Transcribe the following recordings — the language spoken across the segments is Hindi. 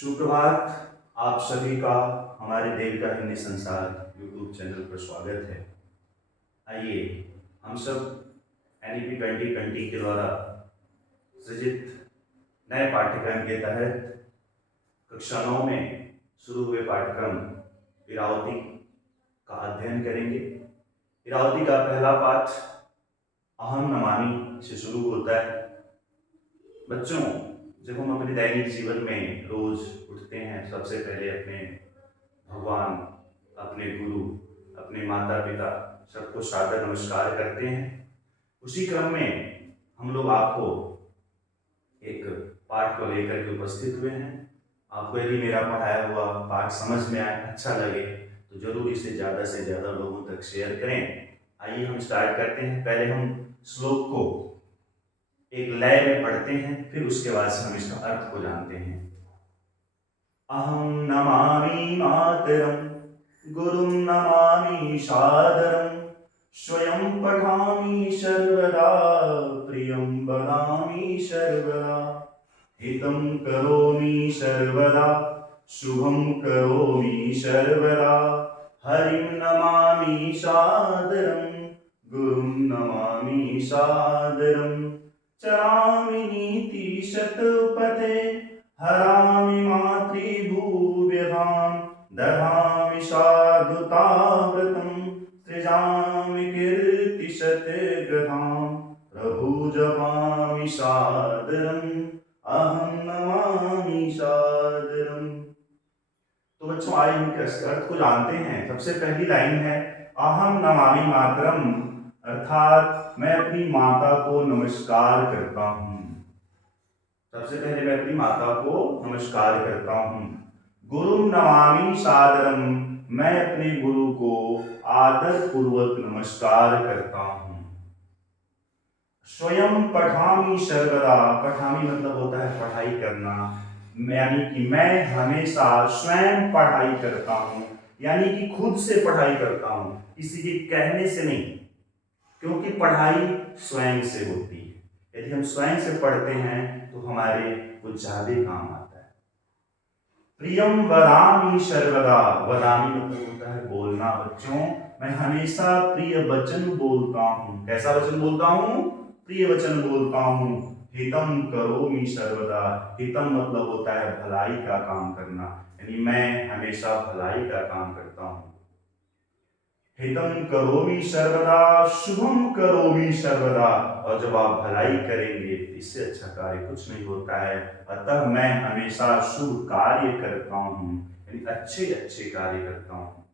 सुप्रभात। आप सभी का हमारे देव का हिंदी संसार यूट्यूब चैनल पर स्वागत है। आइए हम सब NEP 2020 के द्वारा सृजित नए पाठ्यक्रम के तहत कक्षा 9 में शुरू हुए पाठ्यक्रम इरावती का अध्ययन करेंगे। इरावती का पहला पाठ अहम नमामि से शुरू होता है। बच्चों, जब हम अपने दैनिक जीवन में रोज उठते हैं, सबसे पहले अपने भगवान, अपने गुरु, अपने माता पिता सबको सादर नमस्कार करते हैं। उसी क्रम में हम लोग आपको एक पाठ को लेकर के उपस्थित हुए हैं। आपको यदि मेरा पढ़ाया हुआ पाठ समझ में आए, अच्छा लगे तो जरूर इसे ज़्यादा से ज़्यादा लोगों तक शेयर करें। आइए हम स्टार्ट करते हैं। पहले हम श्लोक को एक लय में पढ़ते हैं, फिर उसके बाद से हम इसका अर्थ को जानते हैं। अहं नमामि मातरं, गुरुं नमामि सादरं, स्वयं पठामि सर्वदा, प्रियं वदामि सर्वदा, हितं करोमि सर्वदा, शुभं करोमि सर्वदा, हरिं नमामि सादरं, गुरुं नमामि सादरं, चरामि नीति शतपथे, हरामि मातृभूव्यधां, दधामि साधुताव्रतं, सृजामि कीर्तिशतग्रधां, प्रभु जपामि सादरम्, अहं नमामि सादरम्। तो बच्चों, आइए हम इसके अर्थ को जानते हैं। सबसे पहली लाइन है अहं नमामि मातरम, अर्थात मैं अपनी माता को नमस्कार करता हूँ। सबसे पहले मैं अपनी माता को नमस्कार करता हूँ। गुरुं नमामि सादरम, मैं अपने गुरु को आदर पूर्वक नमस्कार करता हूँ। स्वयं पठामि सर्वदा, पठामि मतलब होता है पढ़ाई करना, यानी कि मैं हमेशा स्वयं पढ़ाई करता हूँ, यानी कि खुद से पढ़ाई करता हूँ, किसी के कहने से नहीं, क्योंकि पढ़ाई स्वयं से होती है। यदि हम स्वयं से पढ़ते हैं तो हमारे कुछ ज्यादा काम आता है। प्रियम वदामि सर्वदा, वदामि मतलब होता है बोलना। बच्चों, मैं हमेशा प्रिय वचन बोलता हूँ। कैसा वचन बोलता हूँ? प्रिय वचन बोलता हूँ। हितम करोमि सर्वदा, हितम मतलब होता है भलाई का काम करना, यानी मैं हमेशा भलाई का काम करता हूँ। हितम करोमि सर्वदा, शुभम करोमि सर्वदा, और जब आप भलाई करेंगे इससे अच्छा कार्य कुछ नहीं होता है। अतः मैं हमेशा शुभ कार्य करता हूँ, यानी अच्छे अच्छे कार्य करता हूँ।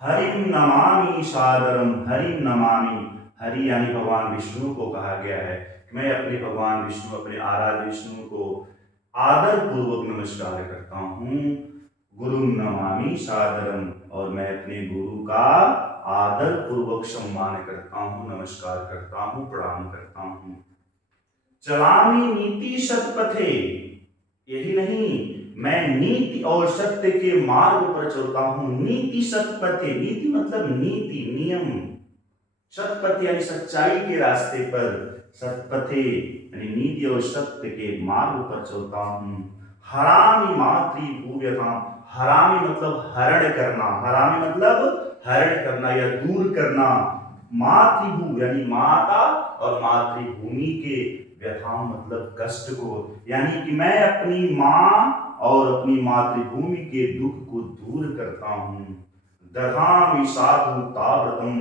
हरिं नमामि सादरम, हरिं नमामि, हरि यानी भगवान विष्णु को कहा गया है। मैं अपने भगवान विष्णु, अपने आराध्य विष्णु को आदर पूर्वक नमस्कार करता हूँ। गुरुं नमामि सादरम, और मैं अपने गुरु का आदर पूर्वक सम्मान करता हूँ, नमस्कार करता हूँ, प्रणाम करता हूँ। चलामि नीति शतपथे, यही नहीं, मैं नीति और सत्य के मार्ग पर चलता हूँ। नीति शतपथे, नीति मतलब नीति, नियम, शतपथ यानी सच्चाई के रास्ते पर, सतपथे यानी नीति और सत्य के मार्ग पर चलता हूँ। हरामि मातृभूव्यतां, हरामी मतलब हरण करना, हरामी मतलब हरण करना या दूर करना। मातृभू यानी माता और मातृभूमि के, व्यथाओं मतलब कष्ट को, यानी कि मैं अपनी माँ और अपनी मातृभूमि के दुख को दूर करता हूँ। दधामि साधुताव्रतम्,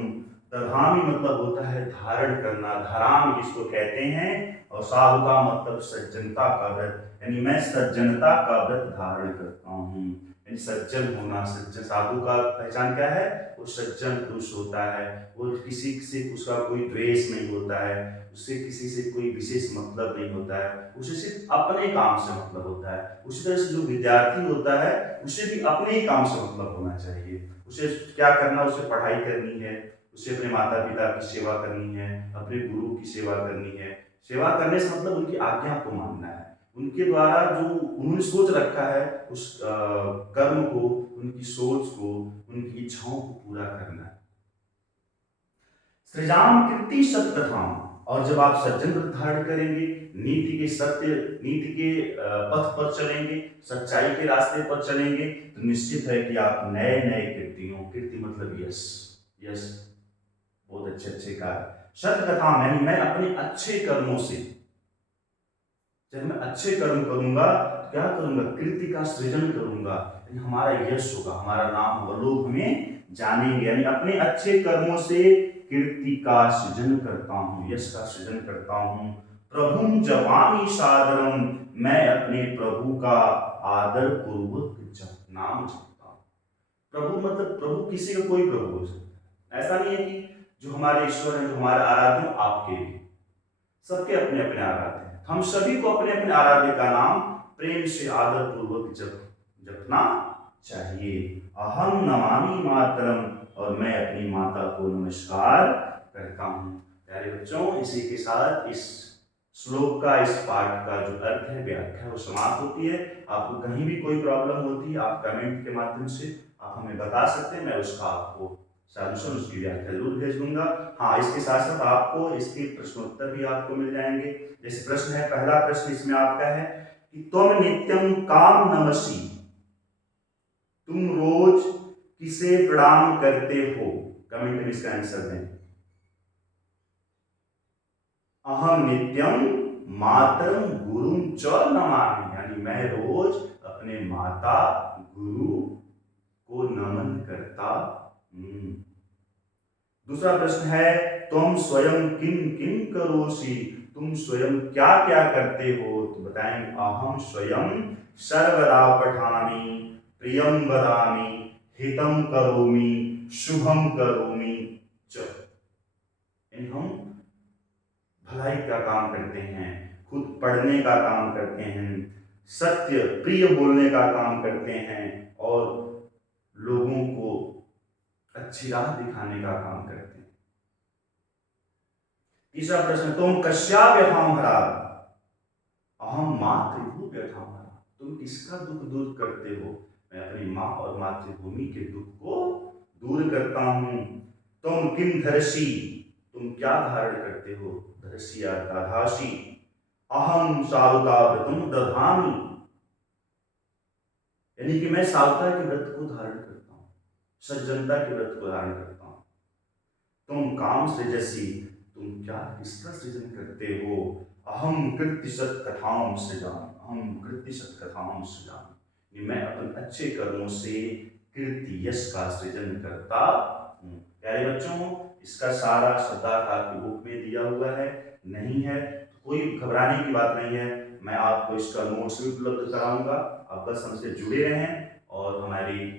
दधामि मतलब होता है धारण करना, धराम जिसको कहते हैं, और साधुता मतलब सज्जनता का व्रत, यानी मैं सज्जनता का व्रत धारण करता हूँ, यानी सज्जन होना। सज्जन, साधु का पहचान क्या है? वो सज्जन पुरुष होता है, वो किसी से उसका कोई द्वेष नहीं होता है, उससे किसी से कोई विशेष मतलब नहीं होता है, उसे सिर्फ अपने काम से मतलब होता है। उसी तरह से जो विद्यार्थी होता है उसे भी अपने ही काम से मतलब होना चाहिए। उसे क्या करना, उसे पढ़ाई करनी है, उसे अपने माता पिता की सेवा करनी है, अपने गुरु की सेवा करनी है। सेवा करने से मतलब उनकी आज्ञा को मानना है, उनके द्वारा जो उन्होंने सोच रखा है उस कर्म को, उनकी सोच को, उनकी इच्छाओं को पूरा करना है। सृजाम कीर्ति शतकथाम, और जब आप सज्जन व्रत धारण करेंगे, नीति के सत्य, नीति के पथ पर चलेंगे, सच्चाई के रास्ते पर चलेंगे, तो निश्चित है कि आप नए नए कीर्तियों, कीर्ति मतलब यश, यश, बहुत अच्छे अच्छे कार्य, सत्य कथा, मैं अपने अच्छे कर्मों से, जब मैं अच्छे कर्म करूंगा तो क्या करूंगा, कीर्ति का सृजन करूंगा, यानी हमारा यश होगा, हमारा नाम होगा, लोग हमें जानेंगे, यानी अपने अच्छे कर्मों से कीर्ति का सृजन करता हूँ, यश का सृजन करता हूँ। प्रभु जपामि सादरम, मैं अपने प्रभु का आदर पूर्वक नाम जपता हूँ। प्रभु मतलब प्रभु किसी का कोई प्रभु हो सकता है, ऐसा नहीं है कि जो हमारे ईश्वर हैं, जो हमारे आराध्य आपके भी, सबके अपने अपने आराध्य हैं, हम सभी को अपने अपने आराध्य का नाम प्रेम से आदर पूर्वक जपना चाहिए। अहम नमामि मातरम, और मैं अपनी माता को नमस्कार करता हूँ। प्यारे बच्चों, इसी के साथ इस श्लोक का, इस पाठ का जो अर्थ है, व्याख्या, वो समाप्त होती है। आपको कहीं भी कोई प्रॉब्लम होती है, आप कमेंट के माध्यम से आप हमें बता सकते हैं, मैं उसका आपको सॉल्यूशन, उसकी व्याख्या जरूर भेज दूंगा। हाँ, इसके साथ साथ आपको इसके प्रश्नोत्तर भी आपको मिल जाएंगे। जैसे प्रश्न है, पहला प्रश्न इसमें आपका है कि त्वम नित्यम काम नमसि, तुम रोज किसे प्रणाम करते हो? कमेंट में इसका आंसर दें। अहम नित्यम मातरम गुरुम च नमामि, यानी मैं रोज अपने माता गुरु को नमन करता हूं। दूसरा प्रश्न है, तुम स्वयं किम किम करोसि, तुम स्वयं क्या क्या करते हो? तो बताएंगे, अहम स्वयं सर्वदा पठामि, प्रियम वदामि, हितम करोमि, शुभम करोमि च, यानी हम भलाई का काम करते हैं, खुद पढ़ने का काम करते हैं, सत्य प्रिय बोलने का काम करते हैं, और लोगों को अच्छी राह दिखाने का काम करते हैं। तीसरा प्रश्न, तुम कस्या व्यथाम हरा, अहम मातृभू व्यथाम हरा, तुम किसका दुख दूर करते हो? मैं अपनी माँ और मातृभूमि के दुख को दूर करता हूँ। तुम किम धरसी, तुम क्या धारण करते हो? धरसी या दाधासी, अहम साधुता व्रतम दधामी, यानी कि मैं साधुता के व्रत को धारण करता हूँ, सज्जनता के व्रत को धारण करता हूँ। तुम काम सृजसी, तुम क्या किसका सृजन करते हो? अहम कृत्य सत कथाओं सृजामि, अहम कृत्य सत कथाओं सृजामि, मैं अपने अच्छे कर्मों से कीर्ति यश का सृजन करता हूँ। प्यारे बच्चों, इसका सारा शब्दार्थ आपकी बुक में दिया हुआ है, नहीं है तो कोई घबराने की बात नहीं है, मैं आपको इसका नोट्स भी उपलब्ध कराऊंगा। आप बस हमसे जुड़े रहें और हमारी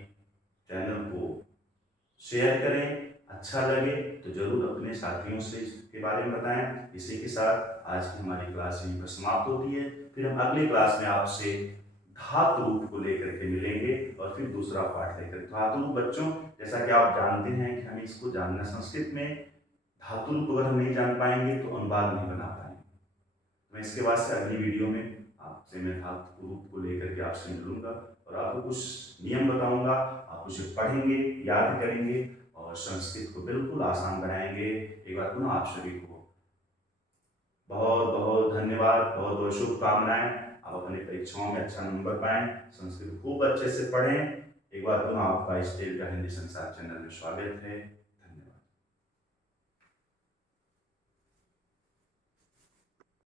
चैनल को शेयर करें, अच्छा लगे तो जरूर अपने साथियों से इसके बारे में बताएं। इसी के साथ आज की हमारी क्लास यहीं पर समाप्त होती है। फिर हम अगली क्लास में आपसे धातु रूप को लेकर के मिलेंगे और फिर दूसरा पाठ लेकर। धातु रूप बच्चों, जैसा कि आप जानते हैं कि हमें इसको जानना, संस्कृत में धातु रूप अगर हम नहीं जान पाएंगे तो अनुवाद नहीं बना पाएंगे। मैं इसके बाद से अगली वीडियो में आपसे मैं धातु रूप को लेकर के आपसे मिलूंगा और आपको कुछ नियम बताऊंगा, आप उसे पढ़ेंगे, याद करेंगे और संस्कृत को बिल्कुल आसान बनाएंगे। एक बार पुनः आप सभी को बहुत बहुत धन्यवाद, बहुत बहुत शुभकामनाएं। आप अपनी परीक्षाओं में अच्छा नंबर पाएं, संस्कृत खूब अच्छे से पढ़ें। एक बार पुनः आपका इस टेल का हिंदी संसार चैनल में स्वागत है।